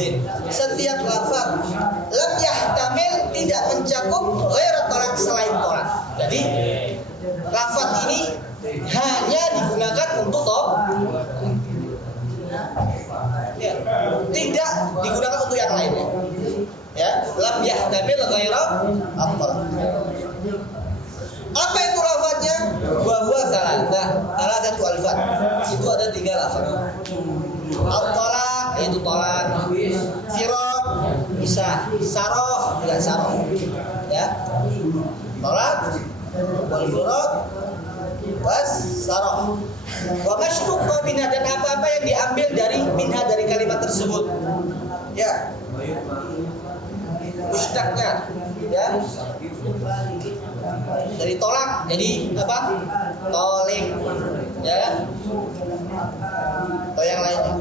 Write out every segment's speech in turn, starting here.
lafdin. Setiap lafaz lam yahtamil tidak mencakup ghairu tolak selain tolak. Jadi lafaz ini hanya digunakan untuk ya, tidak digunakan untuk yang lainnya. Ya, lam yahtamil ghairu at-talaq. Apa itu lafaznya? Wa huwa salasatu alfaz. Itu ada 3 lafaz. At-talaq yaitu tolak, firaq bisa, saroh juga saroh. Ya. Tolak, wal firaq, was saroh. Wa masytuqa minha, dan apa-apa yang diambil dari minha dari kalimat tersebut. Ya. Mushtaqnya ya. Dari tolak jadi apa? Tolik ya. Atau yang lainnya.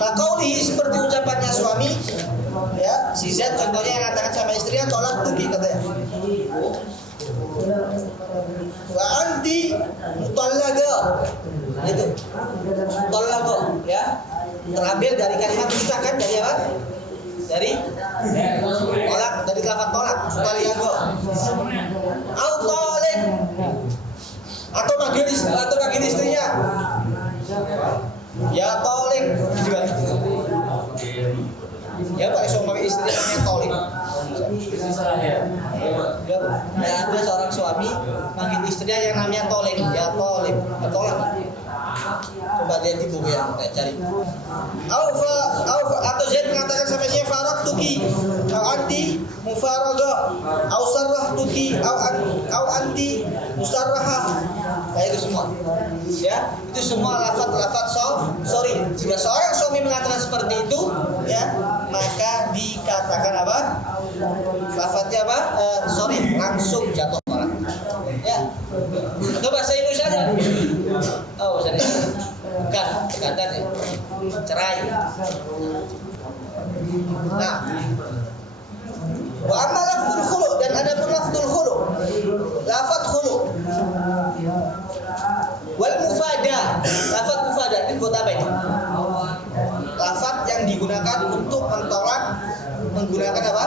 Kaqaulihi, seperti ucapannya suami ya, si Z contohnya yang mengatakan sama istrinya tolak tuki katanya. Wa anti mutallaqa. Itu. Mutallaqa ya. Terambil dari kalimat kita kan, dari apa? Dari tolak, dari lafaz tolak, mutallaqa. Au talik. Atau manggil istrinya. Ya tolik juga. Ya pakai suami istri namanya tolik. Ya ada seorang suami manggil istrinya yang namanya tolik. Ya tolik, tolak. Coba lihat di buku ya, kita cari. Atau Zaid mengatakan sama si Faraq tuki, au anti mufaragah, au sarrah tuki, au anti musarrahah. Kayak itu semua. Ya, itu semua lafaz-lafaz sorry. Jika seorang suami mengatakan seperti itu, ya, maka dikatakan apa? Lafaznya apa? Sorry, langsung jatuh tolak. Ya. Atau bahasa Indonesia aja. Oh, bahasa Indonesia. Bukan, kata cerai. Nah, wa amma lafzul khulu, dan ada pun lafzul khulu. Lafaz khulu. Wal mufada, lafaz mufada ini buat apa ini? Lafaz yang digunakan untuk mentolak menggunakan apa?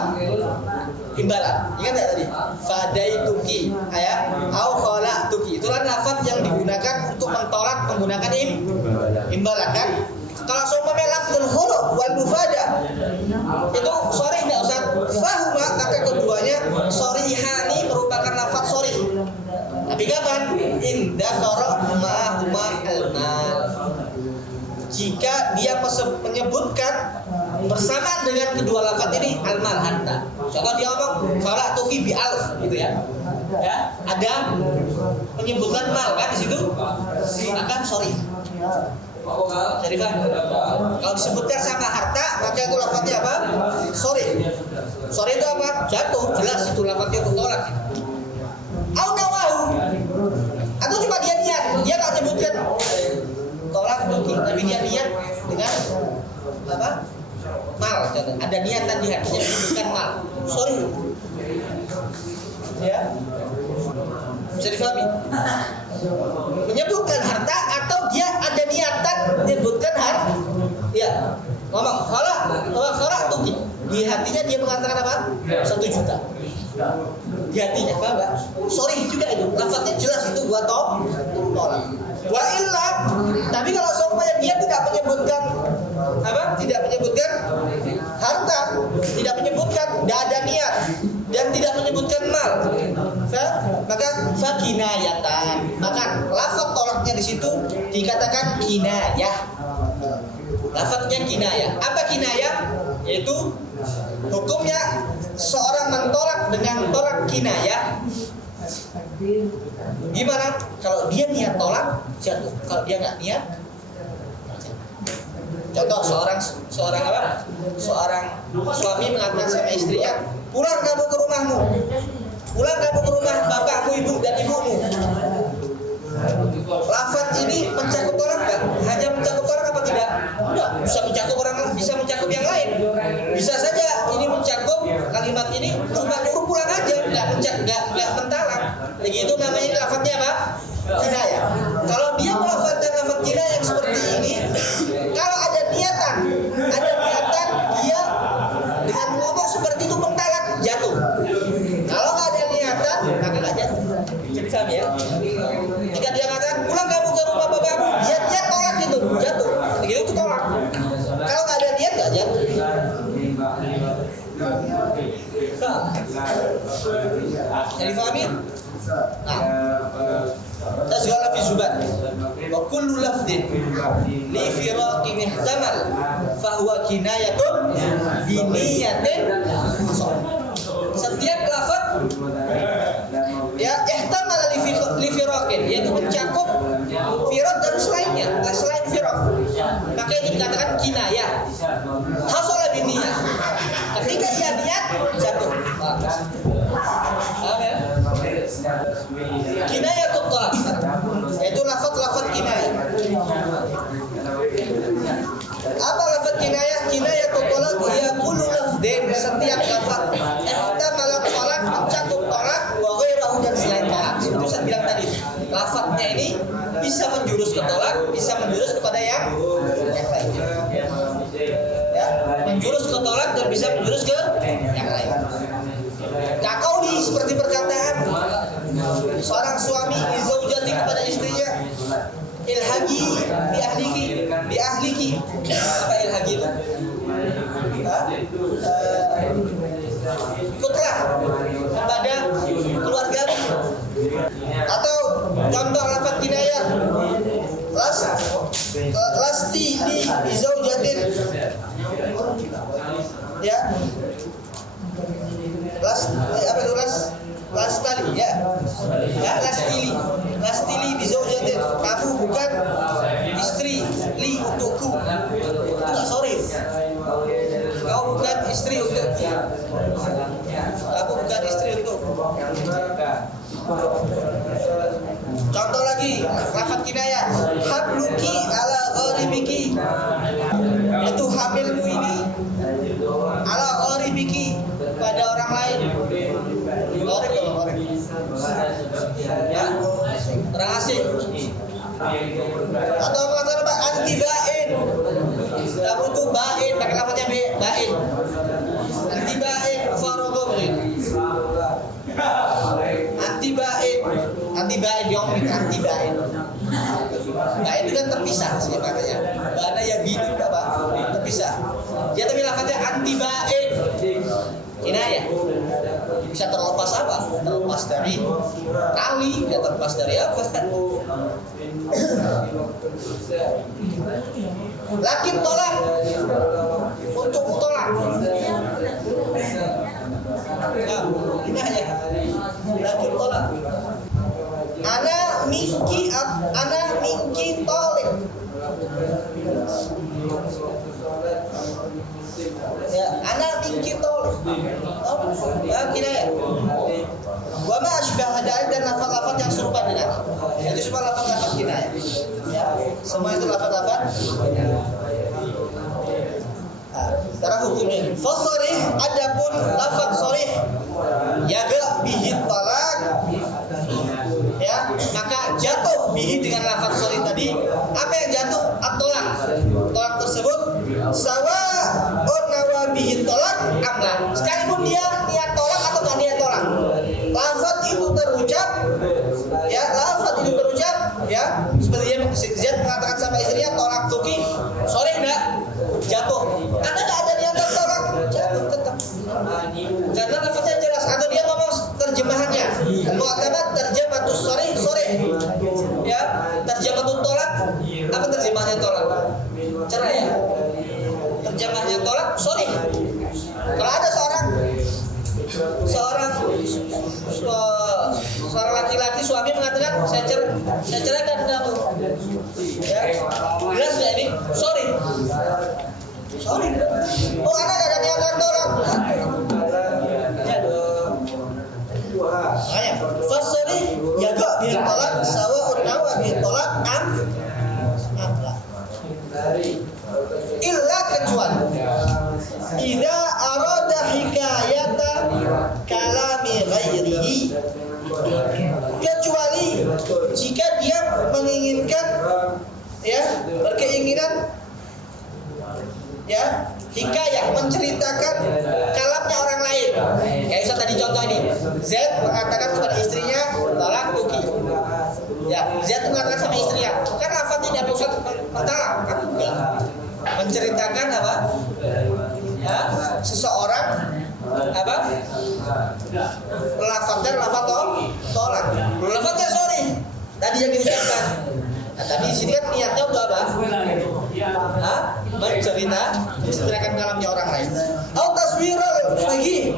Imbalan. Ingat ya tadi? Fadaituki, ya, au khala'tuki. Itu kan lafaz yang digunakan untuk mentolak menggunakan imbalan kan? Kalau seumpamanya lafzul khulu wal mufada itu sorry enggak usah fahuma, maka keduanya sorihani merupakan lafaz sorih. Tapi kapan? Inda qara ma'huma al-mal. Jika dia menyebutkan bersama dengan kedua lafaz ini al-mal, harta. Contoh dia ngomong khala tuki bi alf gitu ya. Ya, ada menyebutkan mal kan di situ. Maka sorry. Jadi kan kalau disebutkan sama harta, maka itu lafaznya apa? Sorry. Sorry itu apa? Jatuh, jelas itu lafaznya tolak. Au nawahu. Atau cuma dia niat, dia enggak menyebutkan tolak tuki, tapi dia niat dengan apa? Mal, ada niatan di hatinya menyebutkan mal. Sorry. Ya. Bisa difahami? Menyebutkan harta atau dia ada niatan menyebutkan harta. Ya. Ngomong khala tuki. Di hatinya dia mengatakan apa? 1 juta. Di hatinya, paham enggak? Sorry juga itu. Lafaznya jelas itu buat tolak. Wa illa, tapi kalau seumpamanya dia tidak menyebutkan apa? Tidak menyebutkan harta, tidak menyebutkan, tidak ada niat dan tidak menyebutkan mal, maka fakinayatan. Maka lafaz tolaknya di situ dikatakan kinayah. Lafaznya kinayah. Apa kinayah? Yaitu hukumnya seorang mentolak dengan tolak kinayah. Gimana? Kalau dia niat tolak, jatuh. Kalau dia nggak niat, contoh seorang apa? Seorang suami mengatakan sama istrinya, pulang kamu ke rumahmu, pulang kamu ke rumah bapakmu, ibu dan ibumu. Lafaz ini mencakup tolak nggak? Hanya mencakup tolak apa tidak? Enggak, bisa mencakup orang, bisa mencakup yang lain. Bisa saja ini mencakup kalimat ini cuma nyuruh pulang aja, nggak mentalak. Begitu namanya lafaznya apa? Kinayah. Kalau dia melafazkan lafaz kinayah yang seperti ini, kalau ada niatan, ada Jadi fahami? Nah, tasghala fi zubat wa kullu lafdin li firaqin ihtamal fa huwa kinayatun bi niyatin. Setiap lafaz ya ihtamal li firaqin, yaitu mencakup firaq dan selainnya, selain firaq, maka itu dikatakan kinayah. Hasala bi niyah, ketika ia niat jatuh. Paham ya? Kinayah tolak, yaitu lafaz kinayah. Apa lafaz kinayah? Kinayah tolak ia kullu lafdin, setiap lafaz ihtamal tolak, mencakup tolak wa ghairahu, dan selain tolak. Itu saya bilang tadi, lafaznya ini bisa menjurus ke tolak, bisa menjurus kepada yang lain. Ya, menjurus ke tolak dan bisa menjurus ke yang lain. Kaqauli, seperti perkataan seorang suami li zaujati kepada istrinya, ilhaqi bi ahliki. Apa ilhaqi itu? Ikutlah kepada keluargamu. Atau contoh lafaz kinayah, lasti li zaujatin. Ya. Apa itu lastali ya? Ya, lastili bi zaujatin. Kamu bukan istri li untukku. Itu enggak sorry. Kau bukan istri untukku. Kamu bukan istri untukku. Contoh lagi, lafaz kinayah, habluki ala gharibiki. Itu hamilmu ini ala gharibiki, pada orang lain. Orang ya, orang asing. Atau mengatakan apa? Anti bain. Kamu tuh bain, pakai lafaznya bain. Anti bain, farogo begitu. Anti bain diomongin anti bain. Bain itu kan terpisah sih makanya. Bana ya bini apa? Terpisah. Dia tapi lafaznya anti bain. Kinayah. Bisa terlepas apa? Terlepas dari tali, bisa terlepas dari apa? Lakin tolak, untuk tolak. Nah, kinayah. Lakin tolak. Ana minki tolik. Ya, ana minki tolik. Ya, kinayah. Wa ma asbaha dari, dan lafaz-lafaz yang serupa dengan itu semua lafaz-lafaz kinayah. Ya, semua itu lafaz-lafaz. Cara hukumnya fasarih, adapun lafaz sharih yaga bihi talak, ya, maka jatuh bihi dengan lafaz sharih tadi. Apa yang jatuh? At-tolak. Tolak tersebut sawa nawa bihi tolak amla, sekalipun dia niat tolak atau enggak niat tolak, lafaz itu terucap, ya, lafaz itu terucap, ya, seperti dia Zaid mengatakan sama istrinya tolak tuki, sharih enggak? Jatuh. Karena enggak ada niatan tolak, jatuh tetap. Karena lafaznya jelas. Atau dia ngomong terjemahannya, mu'tabar terjematus sharih, ya, terjematus tolak. Apa terjemahnya tolak? Cerai ya. Terjemahnya tolak sharih. Kalau ada seorang laki-laki, suami mengatakan saya ceraikan kamu, ya, jelas ya ini sorry. Oh, anak ada niatan tolak. Makanya fasari jaga biar tolak sawa nawa biar tolak amla. Illa kecuali idza arada hikayata kalami ghairihi, kecuali jika dia menginginkan, ya, berkeinginan, ya, hikayah, menceritakan kalamnya orang lain. Kayak Ustaz tadi contoh ini, Zaid mengatakan kepada istrinya talak tuki. Ya, Zaid mengatakan sama istrinya, kan lafaznya dia Ustaz talak, kan enggak. Menceritakan apa? Ya, seseorang apa? menceritakan kalamnya orang lain. Atau taswirul fagih,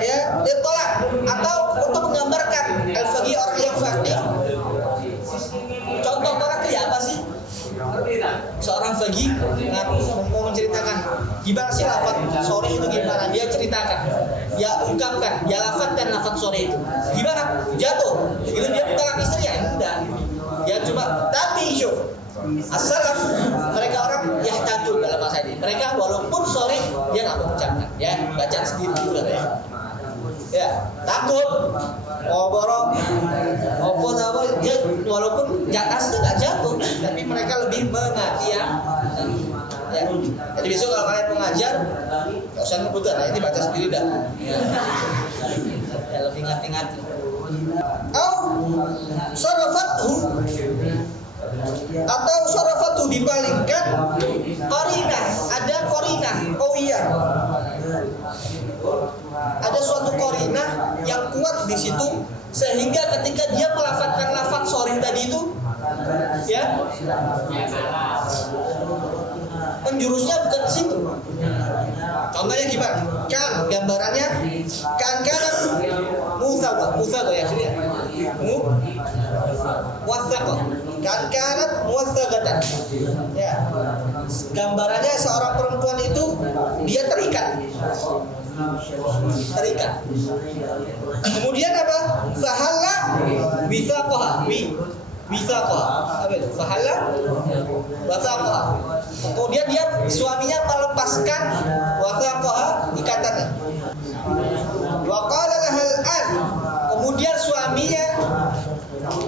ya, ditolak atau untuk menggambarkan al-fagih, orang yang fagih. Contoh tolak kayak apa sih? Seorang fagih mau menceritakan gimana sih lafaz sore itu, gimana dia ceritakan, ya ungkapkan, ya lafazkan lafaz sore itu gimana, jatuh itu dia tolak istrinya, enggak, ya cuma. Tapi syuf as-salaf, mereka orang yahtatu dalam bahasa ini, mereka walaupun sore dia nggak mengucapkan, ya bacaan sendiri juga ya, takut borong apa dia walaupun aslinya nggak jatuh, tapi mereka lebih mengerti ya. Jadi besok kalau kalian mengajar nggak usah ngebutan, nah ini baca sendiri dah ya, lebih ngati-ngati. Atau sarafatu dipalingkan qarinah, ada qarinah, oh iya, ada suatu qarinah yang kuat di situ sehingga ketika dia melafadzkan lafaz sore tadi itu, ya, penjurusnya bukan di situ. Contohnya gimana? Kan gambarannya kan musago ya sini ya. Muwasago. Kan kanat muwasagatan. Ya. Gambarannya seorang perempuan itu dia terikat. Kemudian apa? Fahalla bisaqaha. Bisaqaha. Apa itu? Fahalla wasaqaha. Kemudian dia suaminya melepaskan wasaqaha, ikatannya. Wa qala lahal an. Kemudian suaminya,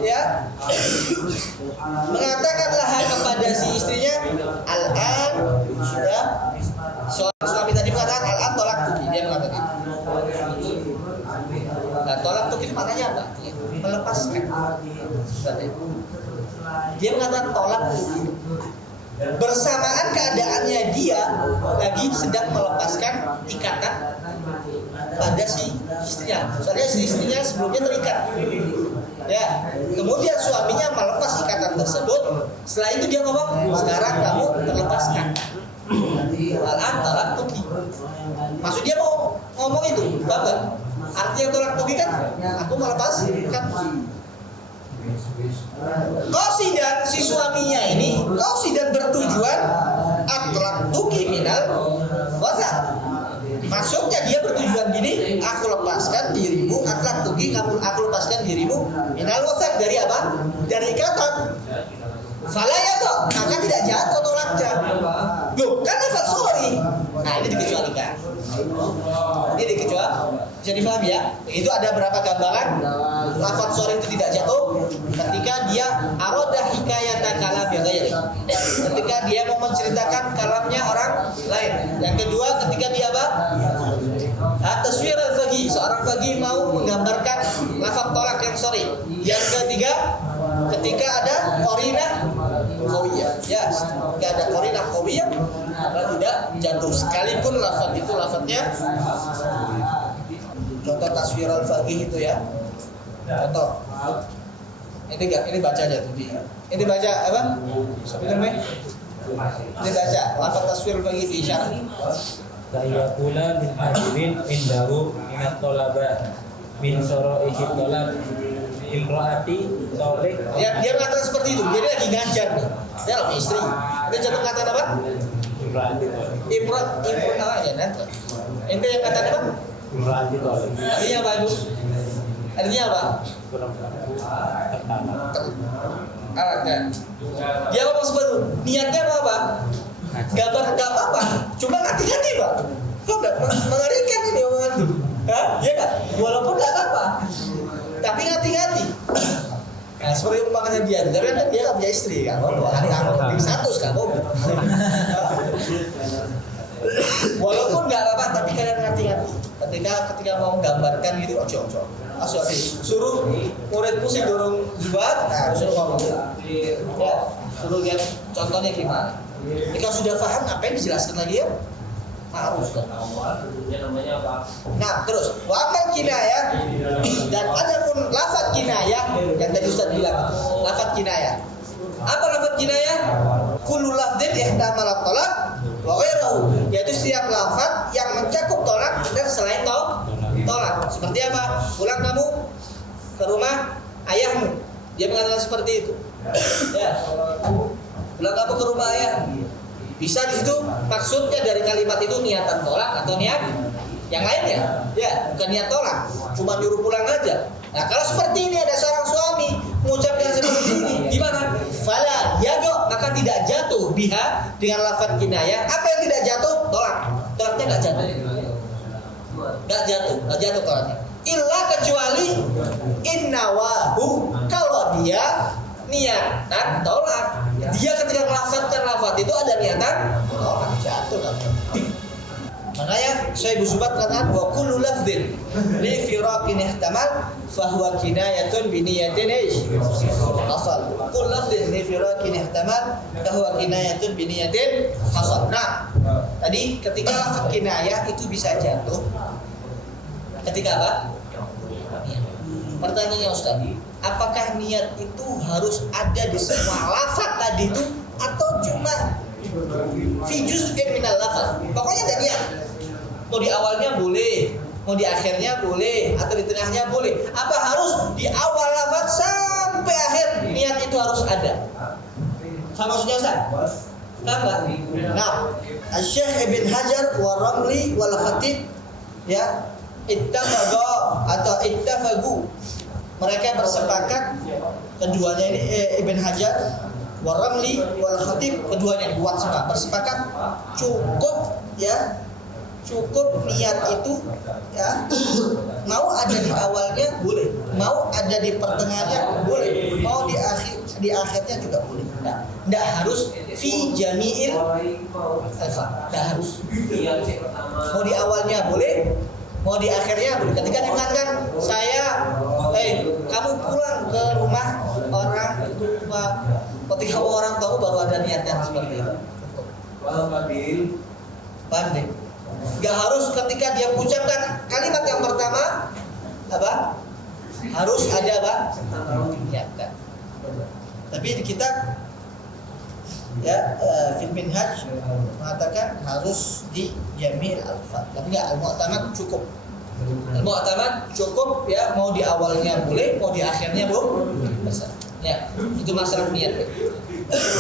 ya, mengatakanlah kepada si istrinya al-an, ya. Suami tadi mengatakan al-an tolak tuki, dia mengatakan itu. Nah, tolak tuki itu maknanya apa? Melepaskan. Dia mengatakan tolak tuki bersamaan keadaannya dia lagi sedang melepaskan ikatan pada si istrinya. Soalnya si istrinya sebelumnya terikat. Ya, kemudian suaminya melepas ikatan tersebut. Setelah itu dia ngomong, sekarang kamu terlepaskan. Al-an tolak tuki. Maksud dia mau ngomong itu, paham? Artinya tolak tuki kan, aku melepaskan. Qasidan, si suaminya ini qasidan bertujuan atlak tuki minal wasa. Maksudnya dia bertujuan gini, aku lepaskan dirimu, atlak tuki, aku lepaskan dirimu minal wasa, dari apa? Dari ikatan. Falayatu, maka tidak jatuh tolaknya. Loh, kan lafaz sorry. Nah, ini dikecualikan. Ini dikecualikan. Bisa difaham ya? Itu ada berapa gambaran lafaz sorry itu tidak jatuh ketika dia aroda hikayata kalam ya ghairi. Ketika dia mau menceritakan kalamnya orang lain. Yang kedua, ketika dia apa? Taswir al-fagih, seorang fagih mau menggambarkan lafaz tolak yang sorry. Yang ketiga, ketika ada qarinah qawiyah, ya, ketika ada qarinah qawiyah maka tidak jatuh sekalipun lafaz itu lafaznya. Contoh taswir al-fagih itu ya. Contoh. Ini baca aja tuh di. Ini baca apa? Sebelumnya. Ini baca lafaz taswir al-fagih di isyarat. Saya pula min hadirin indahu minat tolaba min soro'ihi tolab imro'ati tolek. Ya, dia mengatakan seperti itu. Jadi lagi ngajar nih. Dia lagi istri. Dia contoh kata apa? Imro'ati tolek. Imro'ati ya nanti. Ini yang kata apa? Imro'ati tolek. Artinya apa itu? Artinya apa? Kan. Dia ngomong seperti itu. Niatnya apa? Gambar enggak apa-apa. Cuma hati-hati, Pak. Mengerikan ini omongan itu. Hah? Iya enggak? Walaupun enggak apa-apa. Tapi hati-hati. Nah, seperti umpamanya dia, tapi kan dia nggak punya istri kan, kalau di satu sekarang. Walaupun nggak apa-apa, tapi kalian hati-hati. Ketika mau menggambarkan gitu, ojo. Suruh muridmu sih dorong jual, nah suruh ngomong. Ya, suruh lihat contohnya gimana. Jika sudah paham, ngapain dijelaskan lagi ya? Harus kan. Nah, terus wamal kinayah, dan adapun lafaz kinayah yang tadi Ustaz bilang, lafaz kinayah. Apa lafaz kinayah? Kullu lafdhin ihtamala talaq wa ghairahu, yaitu setiap lafaz yang mencakup tolak dan selain tolak. Seperti apa? Pulang kamu ke rumah ayahmu, dia mengatakan seperti itu. Ya. Pulang kamu ke rumah ayah. Bisa di situ maksudnya dari kalimat itu niatan tolak atau niat yang lainnya. Ya, bukan niat tolak, cuma nyuruh pulang aja. Nah, kalau seperti ini ada seorang suami mengucapkan seperti ini, gimana? Fala yago, maka tidak jatuh biha dengan lafaz kinayah. Apa yang tidak jatuh? Tolak. Tolaknya enggak jatuh. Enggak jatuh tolaknya. Illa kecuali innawahu, kalau dia niatan tolak. Dia ketika melafazkan lafaz itu ada niatan tolak, jatuh lafaz. Makanya Syekh Zubat katakan wa kullu lafdhin li firaqin ihtamal fa huwa kinayatun bi niyatin asal. Kullu lafdhin li firaqin ihtamal fa huwa kinayatun bi niyatin asal. Nah, tadi ketika lafaz kinayah itu bisa jatuh ketika apa? Pertanyaannya Ustaz, apakah niat itu harus ada di semua lafaz tadi itu atau cuma fi juz'in minal lafaz? Pokoknya ada niat. Mau di awalnya boleh, mau di akhirnya boleh, atau di tengahnya boleh. Apa harus di awal lafaz sampai akhir niat itu harus ada? Sama maksudnya Ustaz? Kenapa? Nah, Syekh Ibn Hajar wa Ramli wal Khatib ya ittafaqa atau ittafagu, mereka bersepakat keduanya ini Ibn Hajar wa Ramli wal Khatib, keduanya buat semua bersepakat cukup ya, cukup niat itu ya, mau ada di awalnya boleh, mau ada di pertengahannya boleh, mau di akhirnya juga boleh. Tidak harus fi jami'il alfa, tidak harus. Mau di awalnya boleh, mau di akhirnya boleh. Ketika dia mengatakan kamu pulang ke rumah orang tua, ketika orang tahu baru ada niatnya seperti itu. Pandai. Gak harus ketika dia mengucapkan kalimat yang pertama apa? Harus ada apa? Niatkan. Tapi di kitab ya fil minhaj mengatakan harus di jamil alfaz. Tapi enggak, al-mu'tamad cukup. Al-mu'tamad cukup ya, mau di awalnya boleh, mau di akhirnya boleh. Ya, itu masalah niat.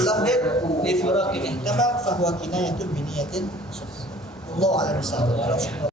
Lafdh li firaqin ihtamal fa huwa kinayatun bi niyatin. Allah a'lam.